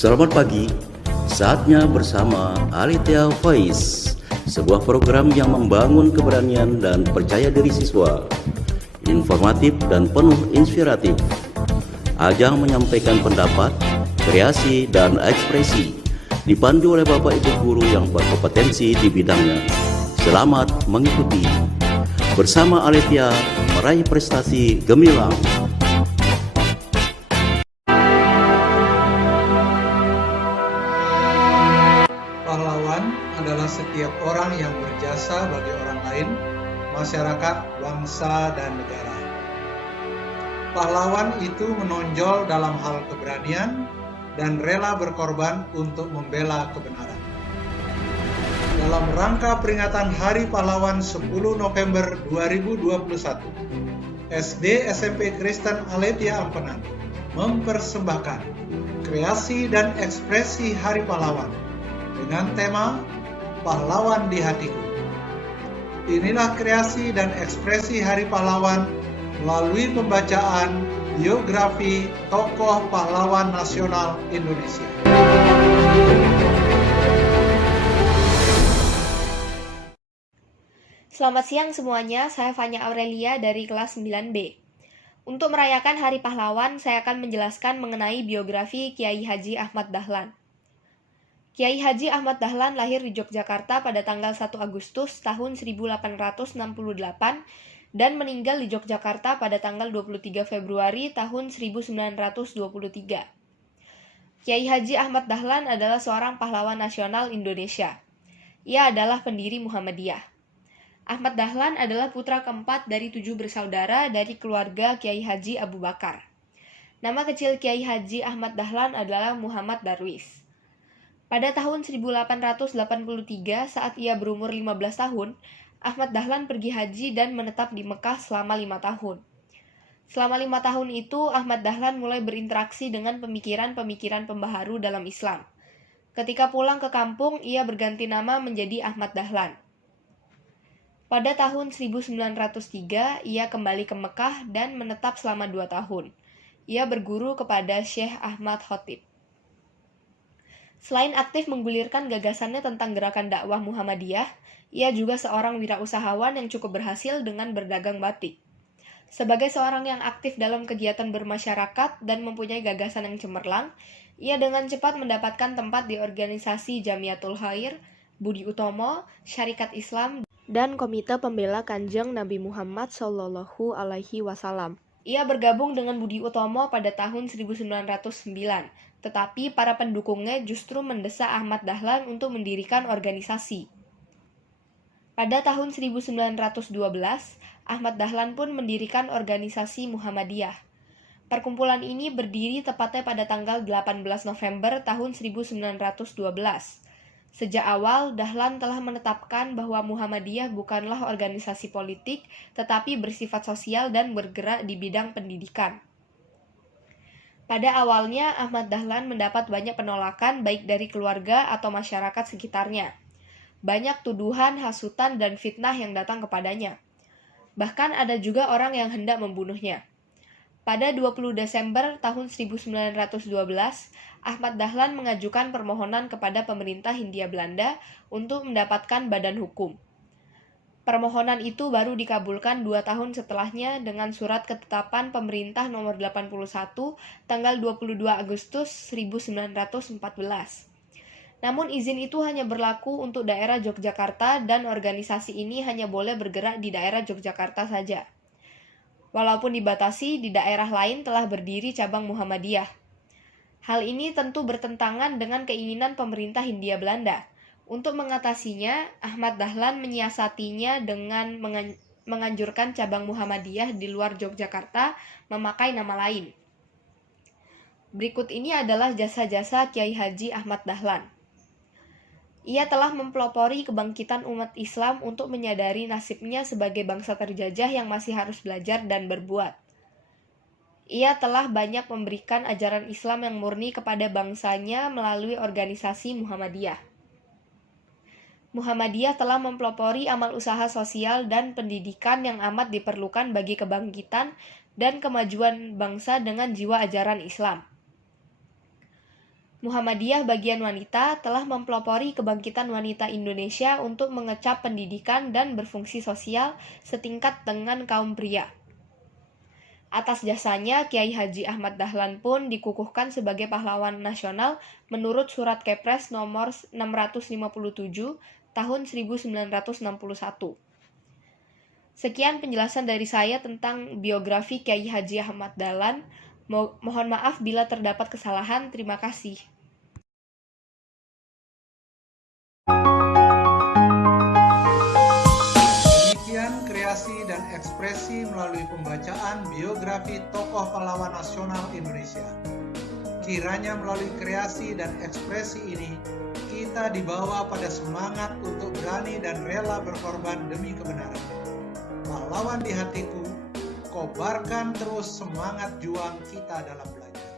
Selamat pagi, saatnya bersama Alethea Voice, sebuah program yang membangun keberanian dan percaya diri siswa, informatif dan penuh inspiratif. Ajang menyampaikan pendapat, kreasi, dan ekspresi, dipandu oleh Bapak Ibu Guru yang berkompetensi di bidangnya. Selamat mengikuti. Bersama Alethea, meraih prestasi gemilang. Pahlawan adalah setiap orang yang berjasa bagi orang lain, masyarakat, bangsa, dan negara. Pahlawan itu menonjol dalam hal keberanian dan rela berkorban untuk membela kebenaran. Dalam rangka peringatan Hari Pahlawan 10 November 2021, SD SMP Kristen Alethea Ampenan mempersembahkan kreasi dan ekspresi Hari Pahlawan dengan tema Pahlawan di Hatiku. Inilah kreasi dan ekspresi Hari Pahlawan melalui pembacaan biografi tokoh pahlawan nasional Indonesia. Selamat siang semuanya, saya Fanya Aurelia dari kelas 9B. Untuk merayakan Hari Pahlawan, saya akan menjelaskan mengenai biografi Kiai Haji Ahmad Dahlan. Kiai Haji Ahmad Dahlan lahir di Yogyakarta pada tanggal 1 Agustus tahun 1868 dan meninggal di Yogyakarta pada tanggal 23 Februari tahun 1923. Kiai Haji Ahmad Dahlan adalah seorang pahlawan nasional Indonesia. Ia adalah pendiri Muhammadiyah. Ahmad Dahlan adalah putra keempat dari 7 bersaudara dari keluarga Kiai Haji Abu Bakar. Nama kecil Kiai Haji Ahmad Dahlan adalah Muhammad Darwis. Pada tahun 1883, saat ia berumur 15 tahun, Ahmad Dahlan pergi haji dan menetap di Mekah selama 5 tahun. Selama 5 tahun itu, Ahmad Dahlan mulai berinteraksi dengan pemikiran-pemikiran pembaharu dalam Islam. Ketika pulang ke kampung, ia berganti nama menjadi Ahmad Dahlan. Pada tahun 1903, ia kembali ke Mekah dan menetap selama 2 tahun. Ia berguru kepada Syekh Ahmad Khotib. Selain aktif menggulirkan gagasannya tentang gerakan dakwah Muhammadiyah, ia juga seorang wirausahawan yang cukup berhasil dengan berdagang batik. Sebagai seorang yang aktif dalam kegiatan bermasyarakat dan mempunyai gagasan yang cemerlang, ia dengan cepat mendapatkan tempat di organisasi Jamiatul Khair, Budi Utomo, Syarikat Islam, dan Komite Pembela Kanjeng Nabi Muhammad Shallallahu Alaihi Wasallam. Ia bergabung dengan Budi Utomo pada tahun 1909, tetapi para pendukungnya justru mendesak Ahmad Dahlan untuk mendirikan organisasi. Pada tahun 1912, Ahmad Dahlan pun mendirikan organisasi Muhammadiyah. Perkumpulan ini berdiri tepatnya pada tanggal 18 November tahun 1912. Sejak awal, Dahlan telah menetapkan bahwa Muhammadiyah bukanlah organisasi politik, tetapi bersifat sosial dan bergerak di bidang pendidikan. Pada awalnya, Ahmad Dahlan mendapat banyak penolakan baik dari keluarga atau masyarakat sekitarnya. Banyak tuduhan, hasutan, dan fitnah yang datang kepadanya. Bahkan ada juga orang yang hendak membunuhnya. Pada 20 Desember tahun 1912, Ahmad Dahlan mengajukan permohonan kepada pemerintah Hindia Belanda untuk mendapatkan badan hukum. Permohonan itu baru dikabulkan 2 tahun setelahnya dengan surat ketetapan pemerintah nomor 81 tanggal 22 Agustus 1914. Namun izin itu hanya berlaku untuk daerah Yogyakarta dan organisasi ini hanya boleh bergerak di daerah Yogyakarta saja. Walaupun dibatasi, di daerah lain telah berdiri cabang Muhammadiyah. Hal ini tentu bertentangan dengan keinginan pemerintah Hindia Belanda. Untuk mengatasinya, Ahmad Dahlan menyiasatinya dengan menganjurkan cabang Muhammadiyah di luar Yogyakarta memakai nama lain. Berikut ini adalah jasa-jasa Kiai Haji Ahmad Dahlan. Ia telah mempelopori kebangkitan umat Islam untuk menyadari nasibnya sebagai bangsa terjajah yang masih harus belajar dan berbuat. Ia telah banyak memberikan ajaran Islam yang murni kepada bangsanya melalui organisasi Muhammadiyah. Muhammadiyah telah mempelopori amal usaha sosial dan pendidikan yang amat diperlukan bagi kebangkitan dan kemajuan bangsa dengan jiwa ajaran Islam. Muhammadiyah bagian wanita telah mempelopori kebangkitan wanita Indonesia untuk mengecap pendidikan dan berfungsi sosial setingkat dengan kaum pria. Atas jasanya, Kiai Haji Ahmad Dahlan pun dikukuhkan sebagai pahlawan nasional menurut Surat Kepres nomor 657 tahun 1961. Sekian penjelasan dari saya tentang biografi Kiai Haji Ahmad Dahlan. Mohon maaf bila terdapat kesalahan. Terima kasih. Demikian kreasi dan ekspresi melalui pembacaan biografi tokoh pahlawan nasional Indonesia. Kiranya melalui kreasi dan ekspresi ini, kita dibawa pada semangat untuk berani dan rela berkorban demi kebenaran. Pahlawan di hatiku, kobarkan terus semangat juang kita dalam belajar.